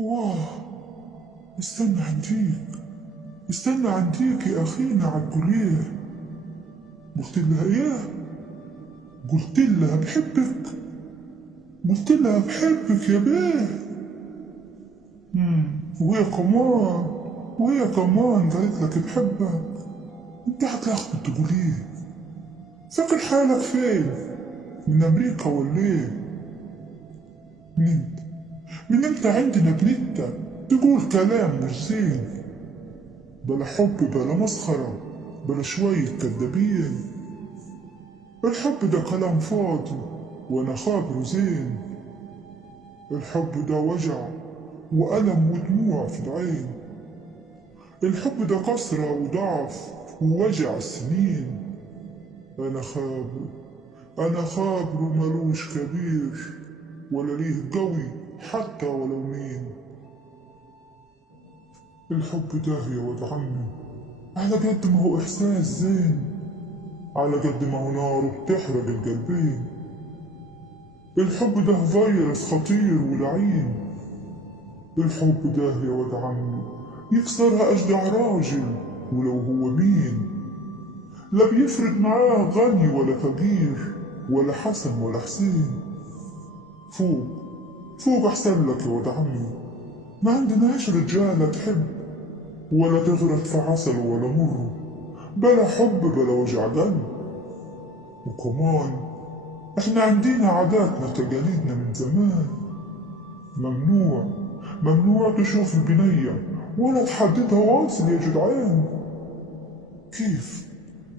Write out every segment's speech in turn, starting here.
واه، استنى عنديك، استنى عنديك يا أخينا عالكلية. قلت لها إيه؟ قلت لها بحبك، قلت لها بحبك يا بيه. وهي كمان، وهي كمان قالت لك بحبك. انت هتلخبط تقول ايه؟ فاكر حالك فين؟ من أمريكا ولا ايه؟ من انت عندنا بنتة تقول كلام مش زين، بلا حب بلا مسخرة بلا شوية كدابين. الحب ده كلام فاضي وانا خابره زين. الحب ده وجع وألم ودموع في العين. الحب ده كسرة وضعف ووجع السنين. أنا خابر، أنا خابر وملوش كبير، ولا ليه قوي حتى ولو مين. الحب ده يا ولد عمي على قد ما هو إحساس زين، على قد ما هو نار بتحرق القلبين. الحب ده فيروس خطير ولعين. الحب ده يا ولد عمي يكسرها أجدع راجل ولو هو مين. لا بيفرق معاه غني ولا فقير، ولا حسن ولا حسين. فوق فوق أحسن لك يا ولد عمي، ما عندناش رجالة تحب ولا تغرق في عسل ولا مر، بلا حب بلا وجع قلب. وكمان احنا عندنا عاداتنا تقاليدنا من زمان. ممنوع، ممنوع تشوف البنية ولا تحددها واصل يا جدعان.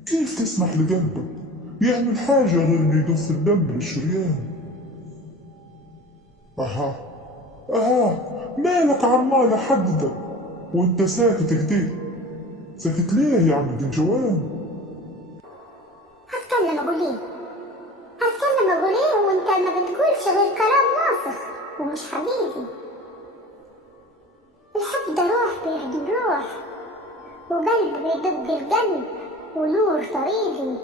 كيف تسمح لقلبك يعمل حاجة غير إنه يدف الدم للشريان؟ أها، مالك عمال أحددك وانت ساكت كده؟ ساكت ليه يا عم الجوان؟ هتكلم أقول إيه؟ هتكلم أقول إيه وانت ما بتقولش غير كلام ناصخ ومش حقيقي. الحب ده روح بيهدم روح، وقلب بيدق القلب ونور طريقي.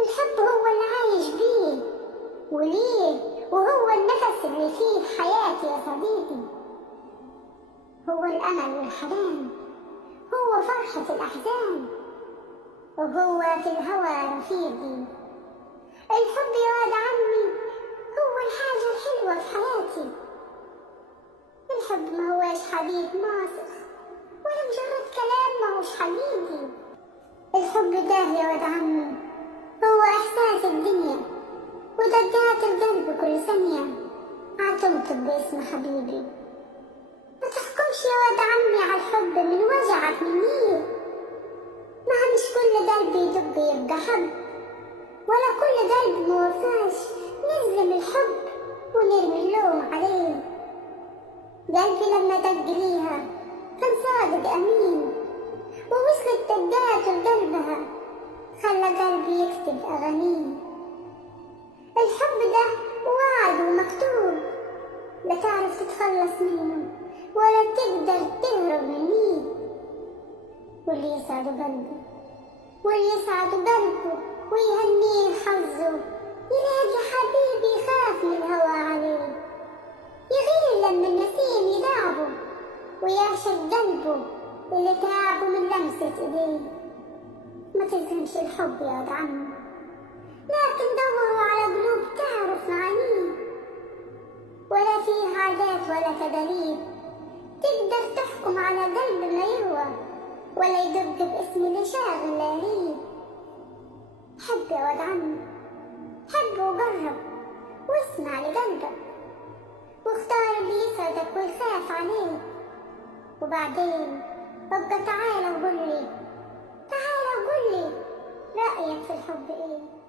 الحب هو اللي عايش بيه وليه، وهو النفس اللي فيه حياتي يا صديقي. هو الأمل والحنان، هو فرحة الأحزان، وهو في الهوى رفيقي. الحب يا واد عمي هو الحاجة الحلوة في حياتي. الحب ما هوش حديث ناصخ ولا مجرد كلام ما هوش حقيقي. الحب ده يا واد عمي هو إحساس الدنيا ودقات القلب كل ثانية عتمت باسم حبيبي. ما تحكمش يا واد عمي على الحب من وجعك مني. ما مش كل قلب يدق يبقى حب، ولا كل قلب موفاش نظلم الحب ونرمي اللوم عليه. قلبي لما دق ليها كان صادق أمين، ووصلت دقات لقلبها خلى قلبي يكتب أغانيه. الحب ده وعد ومكتوب، لا تعرف تتخلص منه ولا تقدر تهرب منيه. واللي يسعد قلبه، واللي يسعد قلبه ويهنيه حظه يلاقي حبيب يخاف من الهوى عليه، يغير لما النسيم يداعبه ويعشق قلبه اللي تعبه من لمسة ايديه. ما تلزمش الحب يا ولد عمي، لكن دوروا على قلوب تعرف معانيه، ولا فيه عادات ولا تداليب تقدر تحكم على قلب ما يهوى ولا يدق باسم اللي شاغل لهيب. حب يا ولد عمي، حب وجرب واسمع لقلبك، واختار اللي يسعدك ويخاف عليك. وبعدين ابقى تعالى وقولي، تعالى وقولي رأيك في الحب ايه.